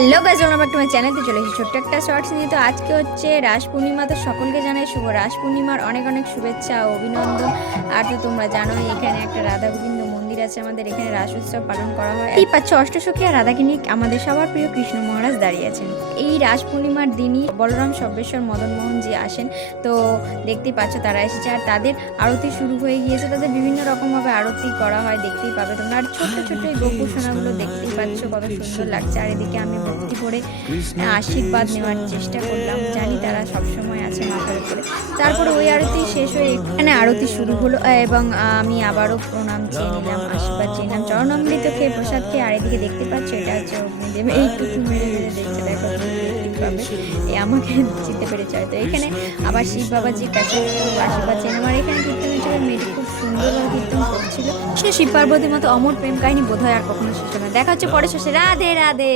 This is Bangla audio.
Hello guys, welcome back to my channel. তো চলে এসেছি ছোট্ট একটা শর্টস নিয়ে। তো আজকে হচ্ছে রাস পূর্ণিমা, তো সকলকে জানাই শুভ রাস পূর্ণিমার অনেক অনেক শুভেচ্ছা ও অভিনন্দন। আর তো তোমরা জানোই এখানে একটা রাধা গোবিন্দ মন্দির আছে, আমাদের এখানে রাস উৎসব পালন করা হয়। এই পাচ্ছ অষ্টসখী আর রাধাকে নিয়ে আমাদের সবার প্রিয় কৃষ্ণ মহারাজ দাঁড়িয়ে আছেন। এই রাস পূর্ণিমার দিনই বলরাম সর্বেশ্বর মদন মোহনজি আসেন। তো দেখতেই পাচ্ছ তারা এসেছে, আর তাদের আরতি শুরু হয়ে গিয়েছে। তাদের বিভিন্ন রকমভাবে আরতি করা হয়, দেখতেই পাবে তোমরা। আর ছোট্ট ছোট্ট এই গোপুর সোনাগুলো দেখতেই পাচ্ছ কত সুন্দর লাগছে। আর এদিকে আমি ভক্তি করে আশীর্বাদ নেওয়ার চেষ্টা করলাম, জানি তারা সবসময় আছে মাথার উপরে। তারপরে ওই আরতি শেষ হয়ে এখানে আরতি শুরু হলো, এবং আমি আবারও প্রণাম চেয়ে নিলাম, আশীর্বাদ চেয়ে নিলাম, চরণামৃত খেয়ে প্রসাদ খেয়ে। আর এদিকে দেখতে পাচ্ছ এটা হচ্ছে অগ্নিদেব, এইটুকু মেরে মেরে দেখতে দেখো দেখতে পাবে এই আমাকে জিততে পেরেছে হয়তো। এখানে আবার শিব বাবাজির কাছে খুব আশীর্বাদ চেয়ে নিলাম। আর এখানে কীর্তন হিসেবে মেয়েটি খুব সুন্দরভাবে কীর্তন করছিল। সে শিব পার্বতীর মতো অমর প্রেম কাহিনী বোধ হয় আর কখনো শেষ হবে না। দেখা হচ্ছে পরে শেষে। রাধে রাধে।